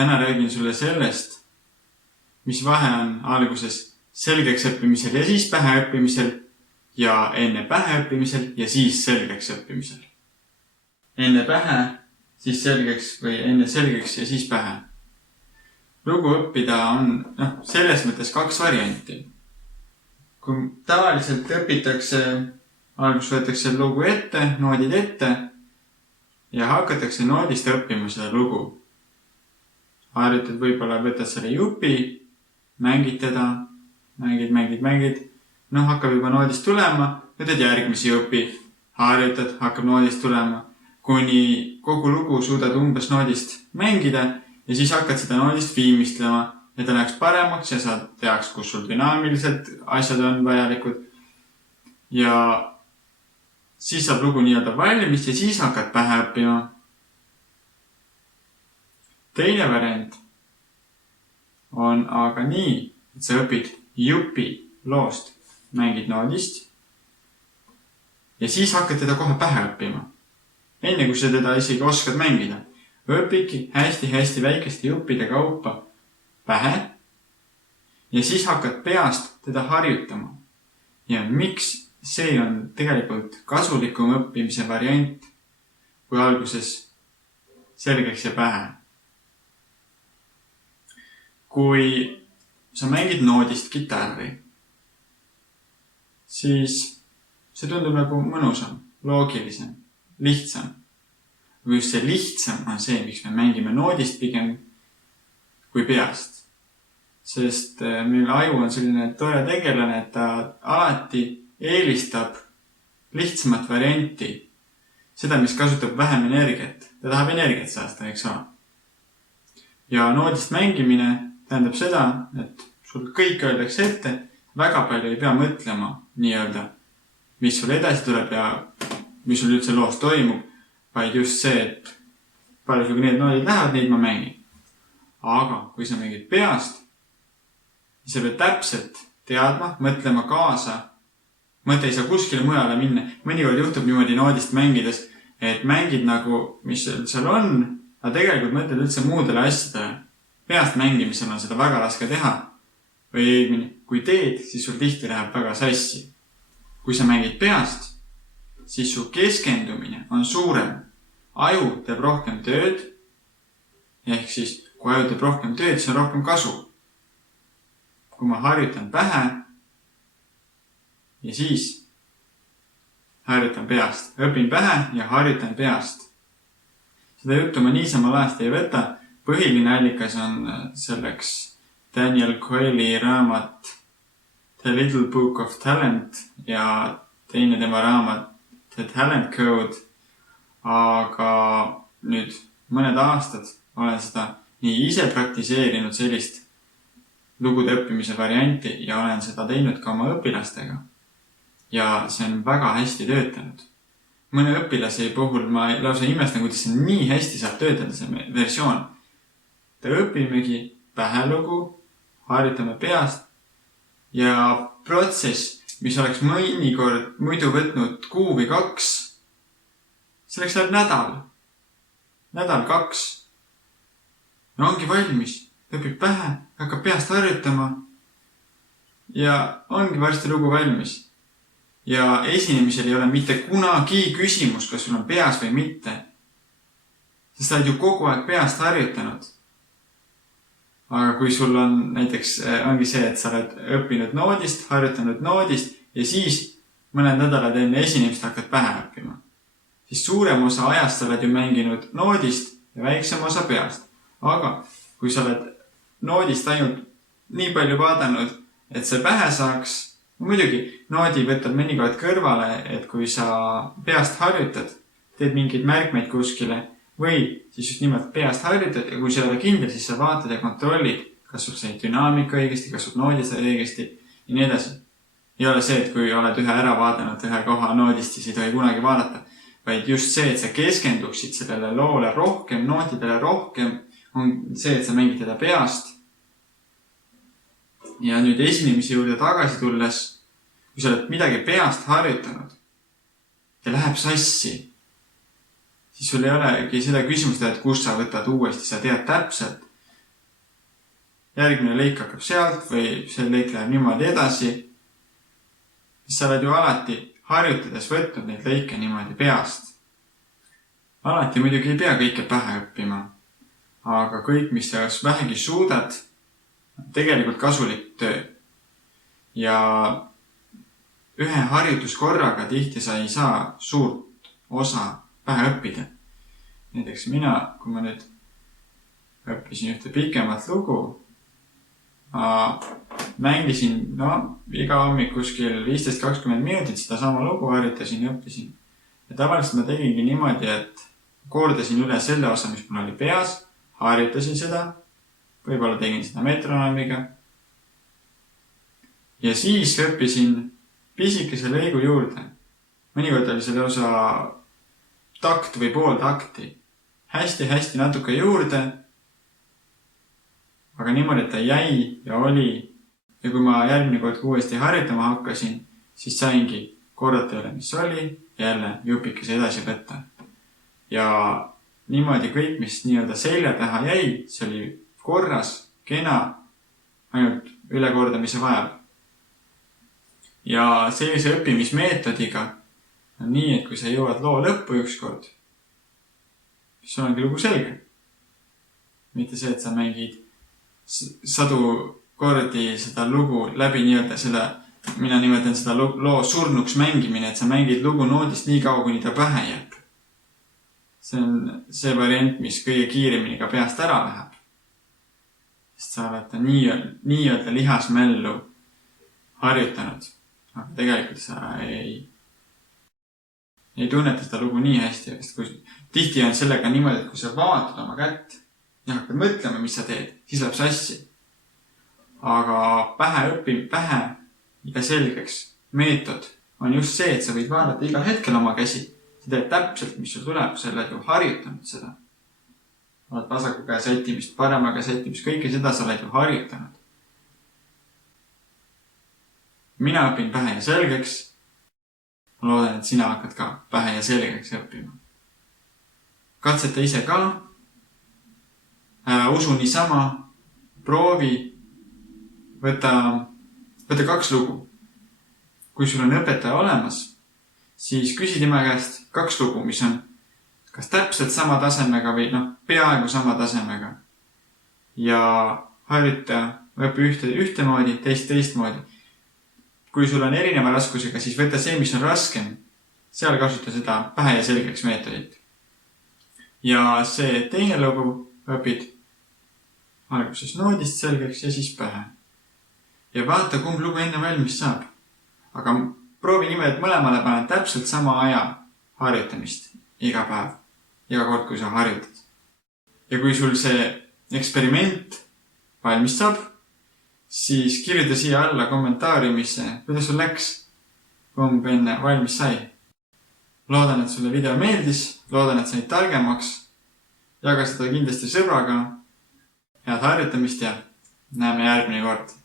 Täna räägin sulle sellest, mis vahe on alguses selgeks õppimisel ja siis pähe õppimisel ja enne pähe õppimisel ja siis selgeks õppimisel. Enne pähe, siis selgeks või enne selgeks ja siis pähe. Lugu õppida on selles mõttes 2 varianti. Kui tavaliselt õpitakse, alguses võetakse lugu ette, noodid ette ja hakatakse noodist õppima seda lugu. Harjutad võib-olla võtad selle jupi, mängid teda, mängid. Hakkab juba noodist tulema, võtad järgmise jupi, harjutad, hakkab noodist tulema, kuni kogu lugu suudad umbes noodist mängida ja siis hakkad seda noodist viimistlema, et ta läheks paremaks ja sa teaks, kus sul dünaamiliselt asjad on vajalikud. Ja siis saab lugu nii-öelda valmis ja siis hakkad pähe õppima. Teine variant on aga nii, et sa õpid jupi loost, mängid noodist ja siis hakkad teda kohe pähe õppima. Enne kui sa teda isegi oskad mängida, õpidki hästi väikeste juppide kaupa pähe ja siis hakkad peast teda harjutama. Ja miks see on tegelikult kasulikum õppimise variant kui alguses selgeks ja pähe. Kui sa mängid noodist kitarri, siis see tundub nagu mõnusam, loogilisem, lihtsam. Või just see lihtsam on see, miks me mängime noodist pigem kui peast. Sest meil aju on selline tore tegelane, et ta alati eelistab lihtsamat varianti. Seda, mis kasutab vähem energiat. Ta tahab energiat saasta, eks ole. Ja noodist mängimine tähendab seda, et sul kõik öeldakse ette, väga palju ei pea mõtlema nii-öelda, mis sul edasi tuleb ja mis sul üldse loos toimub, vaid just see, et palju sul need noodid lähevad, neid ma mängin. Aga kui sa mängid peast, siis sa pead täpselt teadma, mõtlema kaasa. Mõte ei saa kuskile mujale minna. Mõnikord juhtub niimoodi noodist mängides, et mängid nagu, mis seal on, aga tegelikult mõtled üldse muudele asjadele. Peast mängimisel on seda väga raske teha. Või kui teed, siis sul tihti läheb väga sassi. Kui sa mängid peast, siis su keskendumine on suurem. Aju teeb rohkem tööd. Ehk siis, kui aju teeb rohkem tööd, siis on rohkem kasu. Kui ma harjutan pähe ja siis harjutan peast. Õpin pähe ja harjutan peast. Seda juttu ma niisama laest ei võta. Põhiline allikas on selleks Daniel Coelho raamat The Little Book of Talent ja teine tema raamat The Talent Code. Aga nüüd mõned aastad olen seda nii ise praktiseerinud sellist lugude õppimise varianti ja olen seda teinud ka oma õpilastega. Ja see on väga hästi töötanud. Mõne õpilase puhul ma lausa imestan, kuidas see nii hästi saab töötada see versioon. Ta õpimegi pähe lugu, harjutame peast ja protsess, mis oleks mõnikord muidu võtnud 1 või 2, selleks läheb nädal 2. Ja ongi valmis, õpib pähe, hakkab peast harjutama ja ongi varsti lugu valmis. Ja esinemisel ei ole mitte kunagi küsimus, kas sul on peas või mitte. Sest sa oled ju kogu aeg peast harjutanud. Aga kui sul on näiteks, ongi see, et sa oled õppinud noodist, harjutanud noodist ja siis mõned nädalad enne esinemist hakkad pähe õppima. Siis suurem osa ajast sa oled ju mänginud noodist ja väiksem osa peast. Aga kui sa oled noodist ainult nii palju vaadanud, et see pähe saaks, muidugi noodi võtab mõnikord kõrvale, et kui sa peast harjutad, teed mingeid märkmeid kuskile, või siis just nimelt peast harjutad ja kui sa ei ole kindel, siis sa vaatad ja kontrollid, kas sul sai dünaamika õigesti, kas sul noodid sai õigesti ja nii edasi. Ei ole see, et kui oled ühe ära vaadanud ühe koha noodist, siis ei tohi kunagi vaadata, vaid just see, et sa keskenduksid sellele loole rohkem, nootidele rohkem, on see, et sa mängid teda peast. Ja nüüd esinemise juurde tagasi tulles, kui sa oled midagi peast harjutanud ja läheb sassi, siis sul ei olegi seda küsimust, et kus sa võtad uuesti, sa tead täpselt, järgmine lõik hakkab sealt või see lõik läheb niimoodi edasi. Sa oled ju alati harjutades võtnud neid lõike niimoodi peast. Alati muidugi ei pea kõike pähe õppima, aga kõik, mis sa vähegi suudad, tegelikult kasulik töö. Ja ühe harjutuskorraga tihti sa ei saa suurt osa pähe õppida. Näiteks mina, kui ma nüüd õppisin ühte pikemat lugu, mängisin iga hommik kuskil 15-20 minutit seda sama lugu harjutasin ja õppisin. Ja tavaliselt ma tegingi niimoodi, et kordasin üle selle osa, mis mul oli peas, harjutasin seda, võib-olla tegin seda metronomiga. Ja siis õppisin pisikese lõigu juurde. Mõnikord oli selle osa takt või pool takti. Hästi natuke juurde. Aga niimoodi, et ta jäi ja oli. Ja kui ma järgmine kord uuesti harjutama hakkasin, siis saingi korrata üle, mis oli, ja jälle jupikese edasi võtta. Ja niimoodi kõik, mis nii-öelda selja taha jäi, see oli korras, kena, ainult ülekordamise vajab. Ja sellise õppimismeetodiga on nii, et kui sa jõuad loo lõppu ükskord, siis ongi lugu selge. Mitte see, et sa mängid sadu kordi seda lugu läbi nii-öelda selle, mina nimetan seda loo surnuks mängimine, et sa mängid lugu noodist nii kaua, kuni ta pähe jääb. See on see variant, mis kõige kiiremini ka peast ära läheb. Sest sa oled nii-öelda lihasmällu harjutanud. Aga tegelikult sa ei tunneta seda lugu nii hästi. Tihti on sellega niimoodi, et kui sa vaatad oma kätt ja hakkad mõtlema, mis sa teed, siis läheb sassi. Aga pähe ja selgeks meetod on just see, et sa võid vaadata igal hetkel oma käsi. Sa teed täpselt, mis sul tuleb, sa oled ju harjutanud seda. Oled vasaku käe sättimist, parema käe sättimist, kõike seda sa oled ju harjutanud. Mina õpin pähe ja selgeks. Ma loodan, et sina hakkad ka pähe ja selgeks õppima. Katseta ise ka. Usu niisama. Proovi. Võta 2 lugu. Kui sul on õpetaja olemas, siis küsi tema käest 2 lugu, mis on kas täpselt sama tasemega või peaaegu sama tasemega. Ja harjuta õpi ühtemoodi, teistmoodi. Kui sul on erineva raskusega, siis võta see, mis on raskem. Seal kasuta seda pähe ja selgeks meetodit. Ja see teine lugu õpid alguses noodist selgeks ja siis pähe. Ja vaata, kumb lugu enne valmis saab. Aga proovi niimoodi, et mõlemale panen täpselt sama aja harjutamist iga päev. Iga kord, kui sa harjutad. Ja kui sul see eksperiment valmis saab, siis kirjuta siia alla kommentaariumisse, kuidas sul läks, kumb enne valmis sai. Loodan, et sulle video meeldis, loodan, et said targemaks. Jaga seda kindlasti sõbraga. Head harjutamist ja näeme järgmine kord.